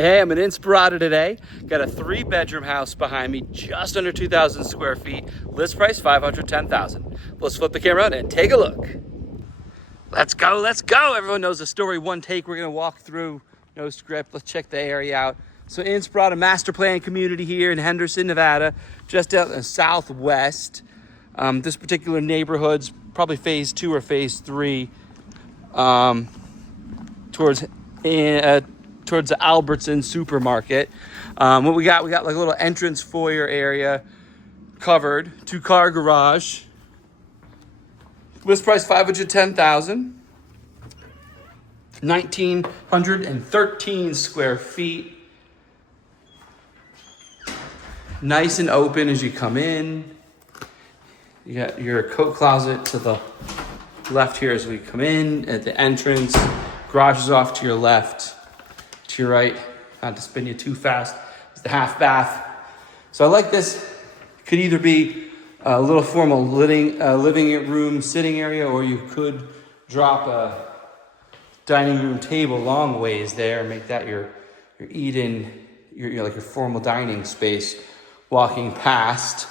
Hey, I'm in Inspirada today. Got a 3-bedroom house behind me, just under 2,000 square feet. List price, $510,000. Let's flip the camera out and take a look. Let's go, let's go. Everyone knows the story, one take. We're gonna walk through, no script. Let's check the area out. So Inspirada master plan community here in Henderson, Nevada, just out in the southwest. This particular neighborhood's probably phase 2 or phase 3, towards the Albertson supermarket. What we got like a little entrance foyer area covered, 2-car garage. List price $510,000. 1,913 square feet. Nice and open as you come in. You got your coat closet to the left here as we come in at the entrance. Garage is off to your left. To your right, not to spin you too fast, it's the half bath. So I like this. Could either be a little formal living room sitting area, or you could drop a dining room table long ways there and make that your eat-in, your like your formal dining space. Walking past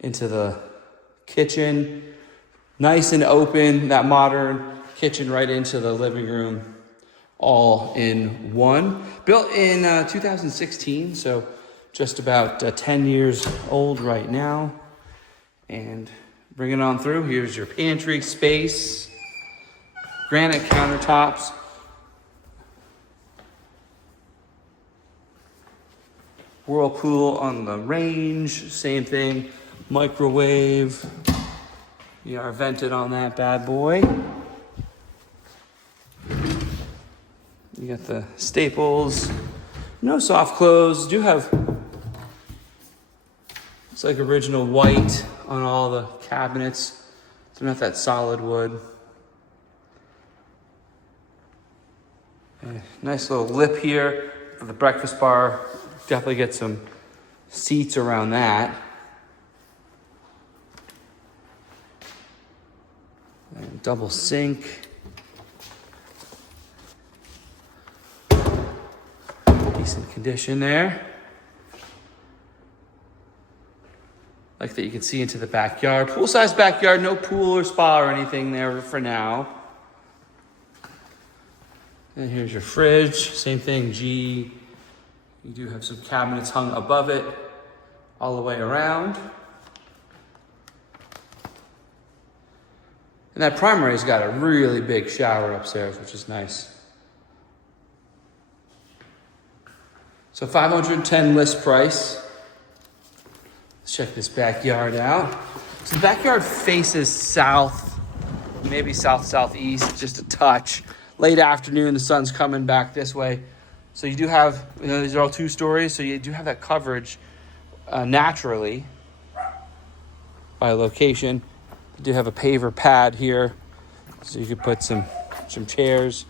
into the kitchen, nice and open, that modern kitchen right into the living room. All in one. Built in 2016, so just about 10 years old right now. And bring it on through. Here's your pantry space. Granite countertops. Whirlpool on the range, same thing. Microwave. We are vented on that bad boy. You got the staples, no soft close. Do have, it's like original white on all the cabinets. So not that solid wood. Nice little lip here for the breakfast bar. Definitely get some seats around that. And double sink. Decent condition there. Like that you can see into the backyard. Pool-sized backyard, no pool or spa or anything there for now. And here's your fridge, same thing, G. You do have some cabinets hung above it all the way around. And that primary's got a really big shower upstairs, which is nice. So $510 list price. Let's check this backyard out. So the backyard faces south, maybe southeast, just a touch. Late afternoon, the sun's coming back this way. So you do have, these are all 2 stories, so you do have that coverage naturally by location. You do have a paver pad here, so you could put some chairs,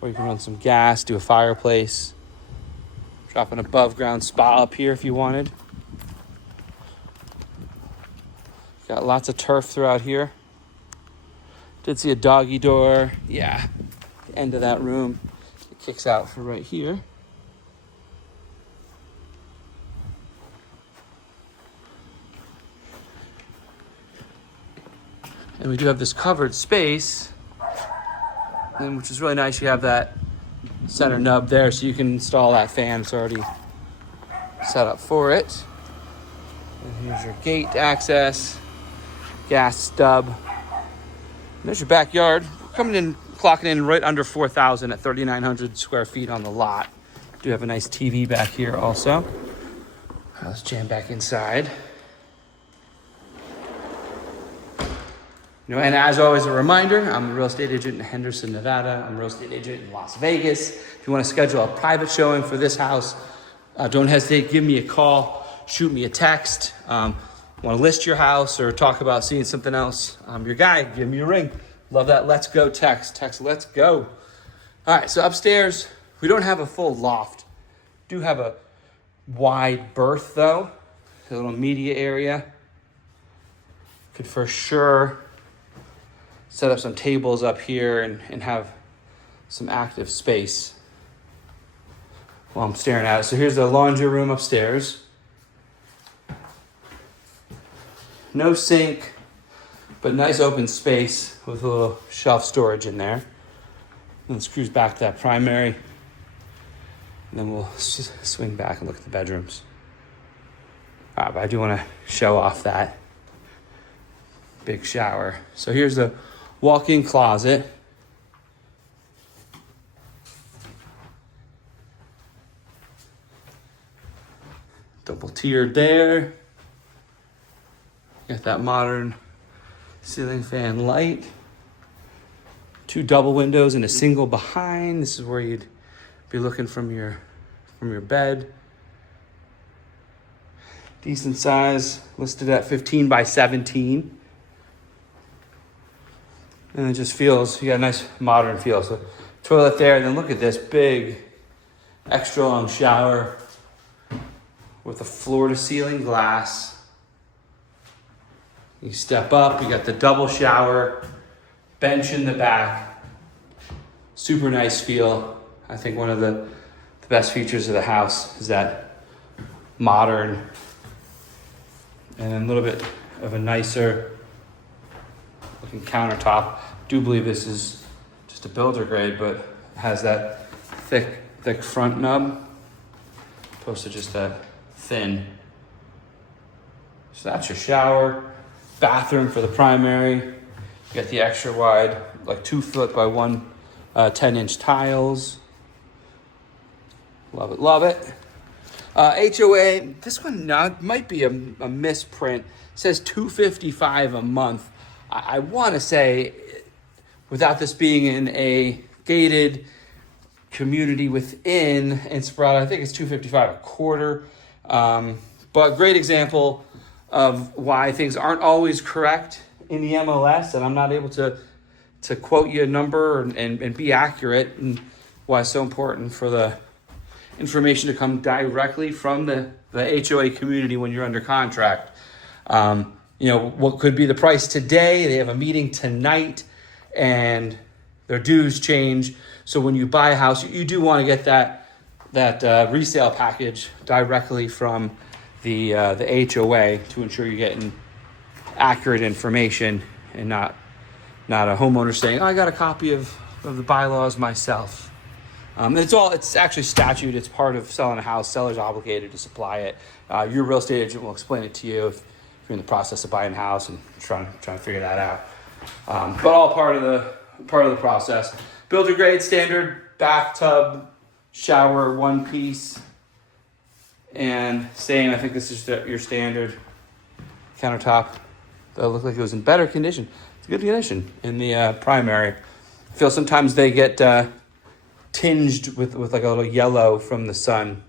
or you can run some gas, do a fireplace. Drop an above ground spa up here if you wanted. Got lots of turf throughout here. Did see a doggy door. Yeah, the end of that room. It kicks out for right here. And we do have this covered space, and which is really nice. You have that center nub there, so you can install that fan. It's already set up for it. And here's your gate access, gas stub. And there's your backyard. We're coming in, clocking in right under 4,000 at 3,900 square feet on the lot. Do have a nice TV back here also. Let's jam back inside. And as always, a reminder, I'm a real estate agent in Henderson, Nevada. I'm a real estate agent in Las Vegas. If you want to schedule a private showing for this house, don't hesitate. Give me a call. Shoot me a text. Want to list your house or talk about seeing something else? I'm your guy. Give me a ring. Love that let's go text. Text let's go. All right, so upstairs, we don't have a full loft. Do have a wide berth, though. A little media area. Could for sure set up some tables up here and have some active space. while I'm staring at it. So here's the laundry room upstairs. No sink, but nice open space with a little shelf storage in there. And it screws back to that primary. And then we'll swing back and look at the bedrooms. But I do want to show off that big shower. So here's the walk-in closet. Double tiered there. Got that modern ceiling fan light. 2 double windows and a single behind. This is where you'd be looking from your bed. Decent size, listed at 15 by 17. And it just feels, you got a nice modern feel. So toilet there, and then look at this big extra long shower with a floor to ceiling glass. You step up, you got the double shower, bench in the back. Super nice feel. I think one of the best features of the house is that modern and then a little bit of a nicer looking countertop. Do believe this is just a builder grade, but has that thick front nub opposed to just that thin. So that's your shower. Bathroom for the primary. You got the extra wide, like 2 foot by 10-inch tiles. Love it, love it. HOA, this one might be a misprint. It says $255 a month. I want to say, without this being in a gated community within Inspirada, I think it's $255 a quarter. But great example of why things aren't always correct in the MLS, and I'm not able to quote you a number and be accurate, and why it's so important for the information to come directly from the HOA community when you're under contract. What could be the price today? They have a meeting tonight and their dues change. So when you buy a house, you do want to get that resale package directly from the HOA to ensure you're getting accurate information and not a homeowner saying, I got a copy of the bylaws myself. It's actually statute. It's part of selling a house. Seller's obligated to supply it. Your real estate agent will explain it to you if you're in the process of buying a house and trying to figure that out. But all part of the process. Builder grade standard bathtub, shower, one piece, and same. I think this is your standard countertop. That looked like it was in better condition. It's good condition in the primary. I feel sometimes they get tinged with like a little yellow from the sun.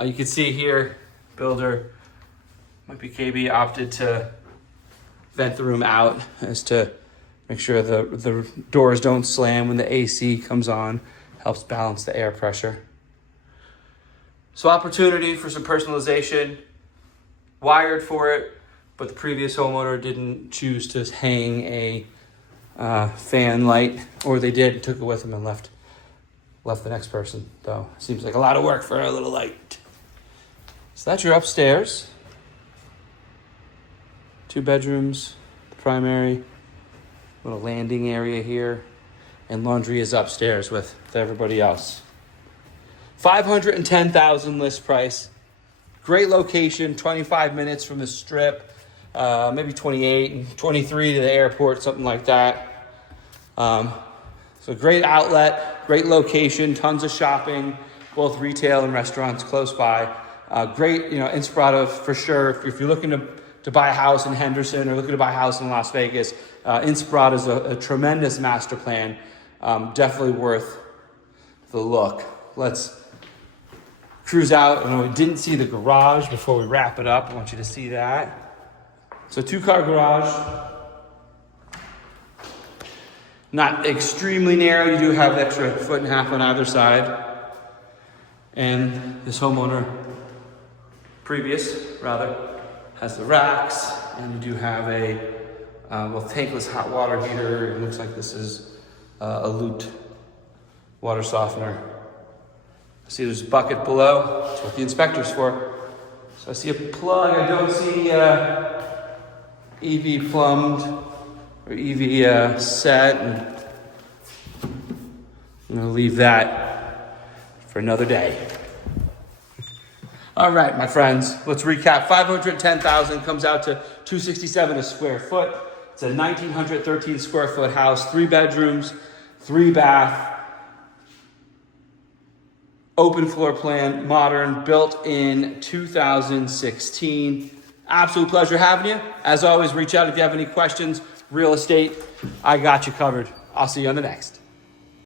You can see here, builder, might be KB, opted to vent the room out as to make sure the doors don't slam when the AC comes on. Helps balance the air pressure. So opportunity for some personalization, wired for it, but the previous homeowner didn't choose to hang a fan light, or they did, took it with them and left the next person, though. Seems like a lot of work for a little light. So that's your upstairs. 2 bedrooms, the primary, little landing area here, and laundry is upstairs with everybody else. $510,000 list price. Great location, 25 minutes from the strip, maybe 28 and 23 to the airport, something like that. So great outlet, great location, tons of shopping, both retail and restaurants close by. Great, Inspirada for sure. If you're looking to buy a house in Henderson or looking to buy a house in Las Vegas, Inspirada is a tremendous master plan. Definitely worth the look. Let's cruise out. We didn't see the garage before we wrap it up. I want you to see that. So 2-car garage. Not extremely narrow. You do have an extra 1.5 feet on either side. And this homeowner, has the racks. And you do have a tankless hot water heater. It looks like this is a Loot water softener. See there's a bucket below. That's what the inspector's for. So I see a plug. I don't see EV plumbed or EV set. And I'm going to leave that for another day. All right, my friends, let's recap. $510,000 comes out to $267 a square foot. It's a 1,913 square foot house, 3 bedrooms, 3 bath, open floor plan, modern, built in 2016. Absolute pleasure having you. As always, reach out if you have any questions. Real estate, I got you covered. I'll see you on the next.